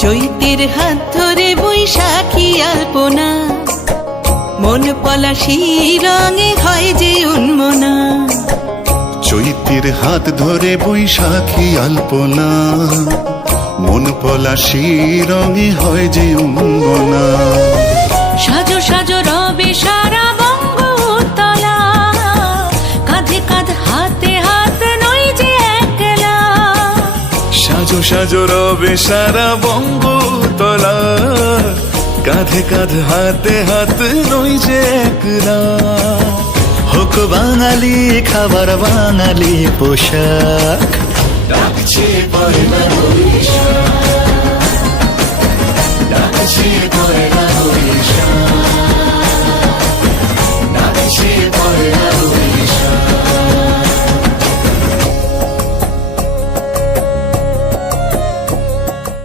চৈতের হাত ধরে বৈশাখী আলপনা, মন পলাশি রঙে হয় যে উন্মনা। চৈতের হাত ধরে বৈশাখী আলপনা, মন পলাশি রঙে হয় যে উন্মনা। সাজো সাজো রবে সারা বঙ্গতলা, কাঁধে কাঁধ হাতে হাত নই যে একলা। সাজো সাজো রবে সারা বঙ্গতলা, কাঁধে কাঁধ হাতে হাত নই যে একলা। হোক বাঙালি খাবার বাঙালি পোশাক, ডাকছে পয়লা বৈশাখ।